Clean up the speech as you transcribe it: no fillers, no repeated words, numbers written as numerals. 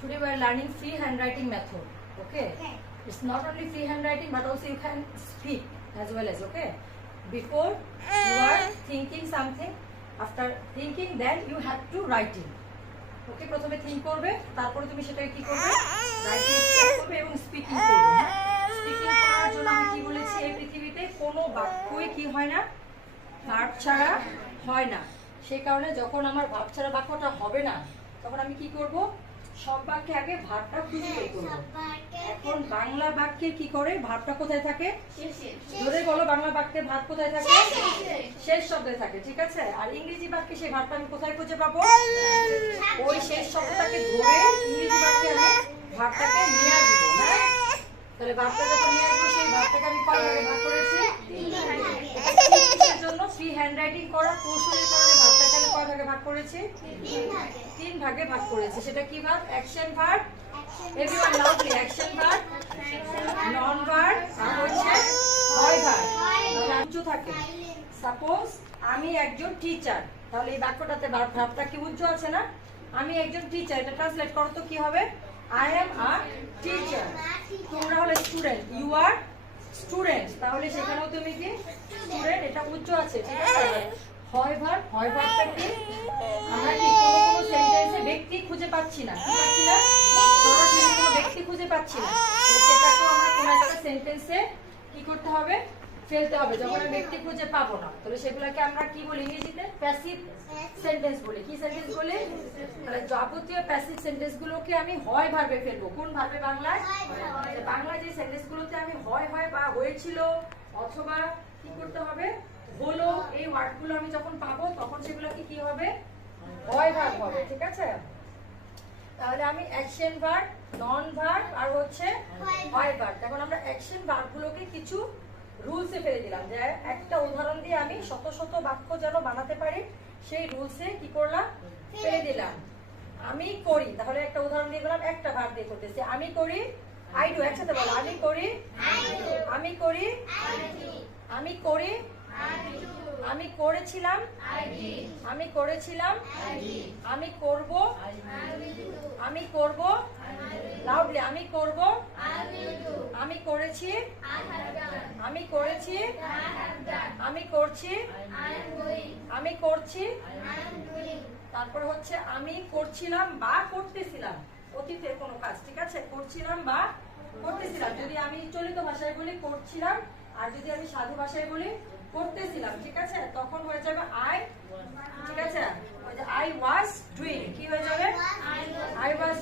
Today we are learning free handwriting method. Okay? It's not only free handwriting but also you can speak as well as, okay? Before you are thinking something, after thinking then you have to write it. ওকে প্রথমে think করবে, তারপরে তুমি সেটাকে কি করবে, writing করবে এবং speaking করবে। স্পিকিং করার জন্য আমি কি বলেছি, এই পৃথিবীতে কোনো বাক্যই কি হয় না, ভার্ব ছাড়া হয় না। সেই কারণে যখন আমার ভার্ব ছাড়া বাক্যটা হবে না, তখন আমি কি করব, সব বাক্যে আগে ভার্বটা খুঁজে বের করব। এখন বাংলা বাক্যে কি করে, ভার্বটা কোথায় থাকে, জোরে বলো, বাংলা বাক্যে ভার্ব কোথায় থাকে, শেষ শব্দে থাকে, ঠিক আছে। আর ইংরেজি বাক্যে সেই ভার্বটা আমি কোথায় খুঁজে পাবো, ওই শেষ শব্দটাকে ধরে ইংরেজি বাক্যে আমি ভার্বটাকে নিয়ে আসবো। হ্যাঁ, তাহলে ভার্বটা যখন নিয়ে আসবো, সেই ভার্বটাকে আমি কয় ভাগে ভাগ করেছি, জন্য ফ্রি হ্যান্ডরাইটিং করা কৌশলের কারণে ভার্বটাকে আমি কয় ভাগে ভাগ করেছি, 3 ভাগে ভাগ করেছি। সেটা কি verb, action verb, everyone loudly, action verb, non verb আর হচ্ছে হয় ভার্ব। উজ্জ্ব থাকে। সাপোজ আমি একজন টিচার, তাহলে এই বাক্যটাতে ভার্বটা কি উজ্জ্ব আছে না, আমি একজন টিচার, এটা ট্রান্সলেট করো তো কি হবে, আই এম আ টিচার। তোমরা হলে স্টুডেন্ট, ইউ আর স্টুডেন্ট, তাহলে সেখানেও তুমি কি স্টুডেন্ট, এটা উজ্জ্ব আছে, ঠিক আছে। হয় ভার্ব, হয় ভার্বটা কি, আমরা কি কোনো সেন্টেন্সে ব্যক্তি খুঁজে পাচ্ছি না, কি পাচ্ছি না, সরাসরি কোনো ব্যক্তি খুঁজে পাচ্ছি না, তাহলে সেটাকেও আমরা কোনো একটা সেন্টেন্সে কি করতে হবে, ফেলতে হবে। যখন আমি ব্যক্তি খুঁজে পাবো না, তাহলে সেগুলোকে আমরা কি বলি ইংরেজিতে, প্যাসিভ সেন্টেন্স বলি। কি সেন্টেন্স বলি, তাহলে যাবতীয় প্যাসিভ সেন্টেন্স গুলোকে আমি হয় ভার্বে ফেলবো। কোন ভার্বে, বাংলায়, বাংলায় যে সেন্টেন্স গুলোতে আমি হয় হয় বা হয়েছিল অথবা কি করতে হবে, হলো, এই ওয়ার্ড গুলো আমি যখন পাবো তখন সেগুলোকে কি হবে, হয় ভার্ব হবে, ঠিক আছে। তাহলে আমি অ্যাকশন ভার্ব, নন ভার্ব আর হচ্ছে হয় ভার্ব। এখন আমরা অ্যাকশন ভার্ব গুলোকে কিছু রুলসে ফেলে দিলাম, যে একটা উদাহরণ দিয়ে আমি শত শত বাক্য যেন বানাতে পারি, সেই রুলসে কি করলাম, ফেলে দিলাম। আমি করি, তাহলে একটা উদাহরণ দিয়ে গেলাম, একটা ভার্ব দিয়ে করতেছি, আমি করি, আই ডু, একসাথে বলো, আমি করি, আমি করি, আমি করি, আমি করেছিলাম, আমি করেছিলাম, আমি করব, আমি করব, লাউডলি, আমি করব, আমি করেছি, আমি করেছি, আমি করছি, আমি করছি, তারপর হচ্ছে আমি করছিলাম বা করতেছিলাম, অতীতের কোনো কাজ, ঠিক আছে, করছিলাম বা করতেছিলাম। যদি আমি চলিত ভাষায় বলি করছিলাম, আর যদি আমি সাধু ভাষায় বলি করতেছিলাম, ঠিক আছে, তখন হয়ে যাবে আই, ঠিক আছে, আই ওয়াজ ডুইং, কি হয়ে যাবে, আই ওয়াজ